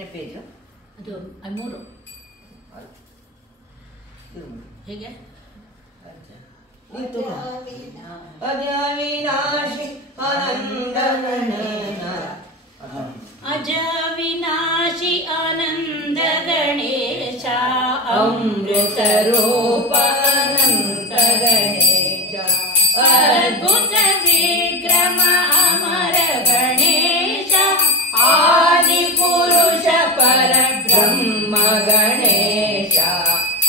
ಎಷ್ಟನೇ ಪೇಜು? ಅದು 3. ಹೇಗೆ? ಅಜವಿನಾಶಿ ಆನಂದ ಗಣೇಶ ಅಜವಿನಾಶಿ ಆನಂದ ಗಣೇಶ ಅಮೃತ ರೂಪ ಅನಂತ ಗಣೇಶ ಅದ್ಭುತ ವಿಕ್ರಮ ಅಮರ ಗಣೇಶ ಆದಿ ಪುರುಷ ಪರ ಬ್ರಹ್ಮ ಗಣೇಶ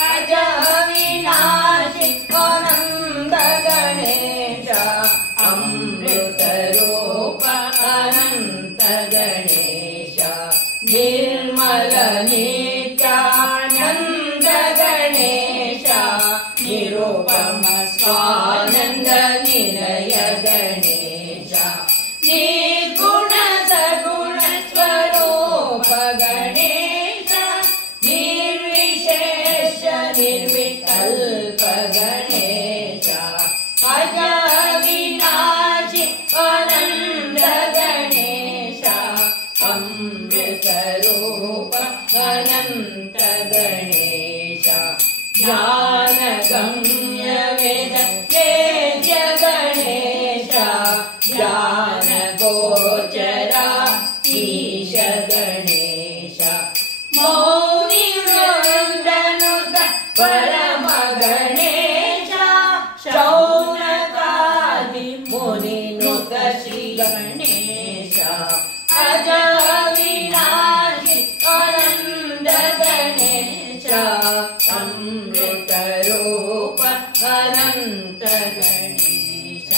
ಅಜವಿನಾಶಿ ಆನಂದ ಗಣೇಶ ಅಮೃತ ರೂಪ ಅನಂತ ಗಣೇಶ ನಿರ್ಮಲ ನಿತ್ಯಾನಂದ ಗಣೇಶ ನಿರುಪಮ ಸ್ವಾನಂದ ನಿಲಯ ಗಣೇಶ ನಿರ್ಗುಣ ಸಗುಣ ಸ್ವರೂಪ ಗಣೇಶ ನಿರ್ವಿಶೇಷ ನಿರ್ವಿಕಲ್ಪ ಗಣೇಶ ಅಜವಿನಾಶಿ ಆನಂದ ಗಣೇಶ ಅಮೃತ ರೂಪ ಅನಂತ ಗಣೇಶ ಜ್ಞಾನ ಗಮ್ಯ ವೇದ ವೇದ್ಯ ಗಣೇಶ ಜ್ಞಾನ ಗೋಚರ ಈಶ ಗಣೇಶ ಮೌನಿ ವೃಂದನುತ ಪರಮ ಗಣೇಶ ಶೌನಕಾದಿ ಮುನಿನುತ ಶ್ರೀ ಗಣೇಶ ಅಜವಿನಾಶಿ ಆನಂದ ಗಣೇಶ ಅಮೃತ ರೂಪ ಅನಂತ ಗಣೇಶ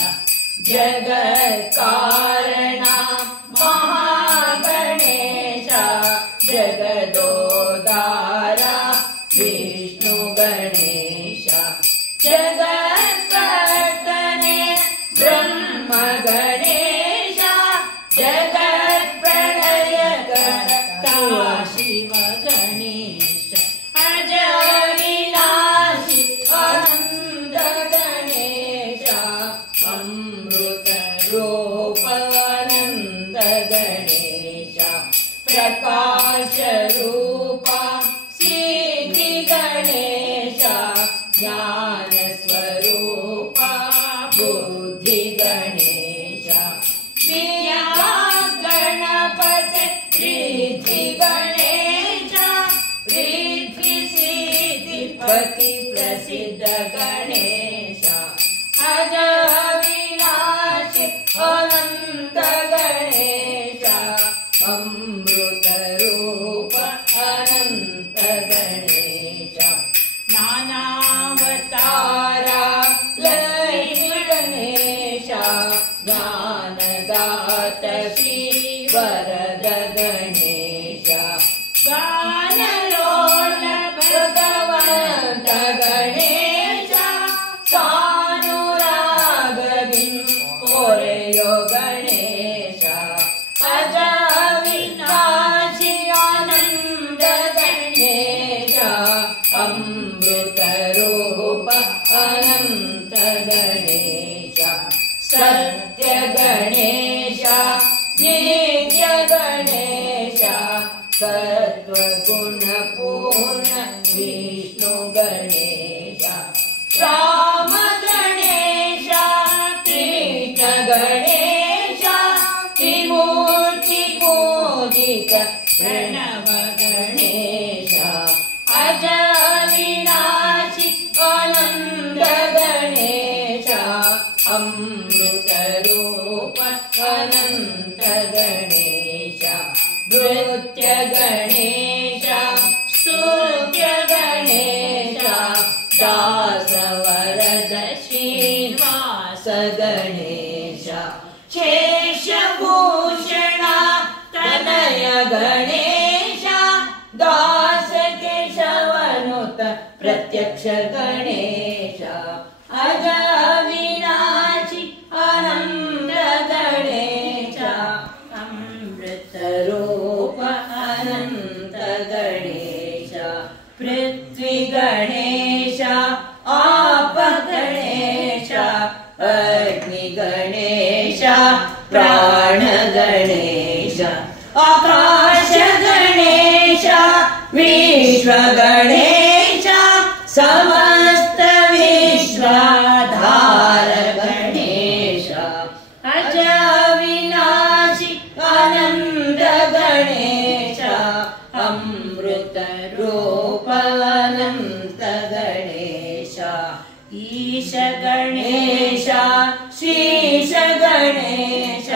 ಜಗತ್ಕಾರಣ ಮಹಾಗಣೇಶ ಜಗದೋದಾರ ವಿಷ್ಣು ಗಣೇಶ ಜಗತ್ಕರ್ತನೆ ಬ್ರಹ್ಮ ಗಣೇಶ ಜಗತ್ ಪ್ರಳಯಕರ್ತ ಶಿವ ಗಣೇಶ ಅಜವಿನಾಶಿ ಆನಂದ ಗಣೇಶ ಅಮೃತ ರೂಪ ಅನಂತ ಗಣೇಶ ಪ್ರಕಾಶ ರೂಪ ಸಿದ್ಧಿ ಗಣೇಶ ಜ್ಞಾನ ಸ್ವರೂಪ ಬುದ್ಧಿ ಗಣೇಶ ವಿದ್ಯಾ ಗಣಪತಿ ಪ್ರೀತಿ ಗಣೇಶ ಪ್ರೀತಿ ಸಿದ್ಧಿಪತಿ ಪ್ರಸಿದ್ಧ ಗಣೇಶ ಅಜವಿನಾಶಿ ಆನಂದ ಗಣೇಶ ಅಮೃತ ರೂಪ ಅನಂತ ಗಣೇಶ ನಾನಾವತಾರ ಲಕ್ಷ್ಮೀ ಗಣೇಶ ಜ್ಞಾನದಾತ ಶ್ರೀ ವರದ ಗಣೇಶ ಗಾನಲೋಲ ಭಗವಂತ ಗಣೇಶ ಸಾನುರಾಗವಿನ್ ಕೊರೆಯೋ ಗಣೇಶ ಅಜವಿನಾಶಿ ಆನಂದ ಗಣೇಶ ಅಮೃತ ರೂಪ ಅನಂತ ಗಣೇಶ ಸತ್ಯ ಗಣೇಶ ನಿತ್ಯ ಗಣೇಶ ಸತ್ವಗುಣ ಪೂರ್ಣ ವಿಷ್ಣು ಗಣೇಶ ರಾಮ ಗಣೇಶ ಕೃಷ್ಣ ಗಣೇಶ ತ್ರಿಮೂರ್ತಿ ಪೂಜಿತ ಪ್ರಣವ ಗಣೇಶ ಅಜವಿನಾಶಿ ಆನಂದ ಗಣೇಶ ಅಮೃತ ರೂಪ ಅನಂತ ಗಣೇಶ ನೃತ್ಯ ಗಣೇಶ ಸ್ತುತ್ಯ ಗಣೇಶ ದಾಸವರದ ಶ್ರೀನಿವಾಸ ಗಣೇಶ ಶೇಷಭೂಷಣ ತನಯ ಗಣೇಶ ದಾಸ ಕೇಶವನುತ ಪ್ರತ್ಯಕ್ಷ ಗಣೇಶ ಅಜವಿನಾಶಿ ಆನಂದ ಗಣೇಶ ಅಮೃತ ರೂಪ ಅನಂತ ಗಣೇಶ ಪೃಥ್ವಿ ಗಣೇಶ आप गणेश अग्नि गणेश प्राण गणेश आकाश गणेश विश्वगणेश समस्त विश्वाधार गणेश अज अविनाशी अनंत गणेश अमृत रूप अनंत गणेश ईश गणेश श्रीश गणेश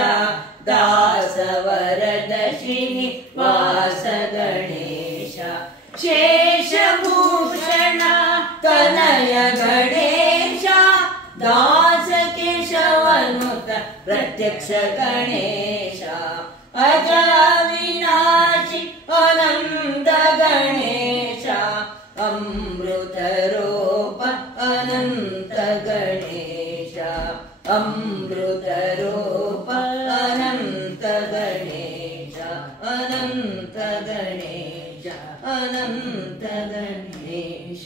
दास वरद श्रीनिवास गणेश शेषभूषण तनय गणेश दास केशवनुत प्रत्यक्ष गणेश अज विनाशी अनंत गणेश अमृत रूप अनंत गणेश अमृत रूप अनंत गणेश अनंत गणेश अनंत गणेश।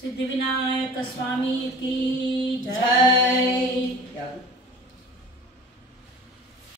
सिद्धिविनायक स्वामी की जय।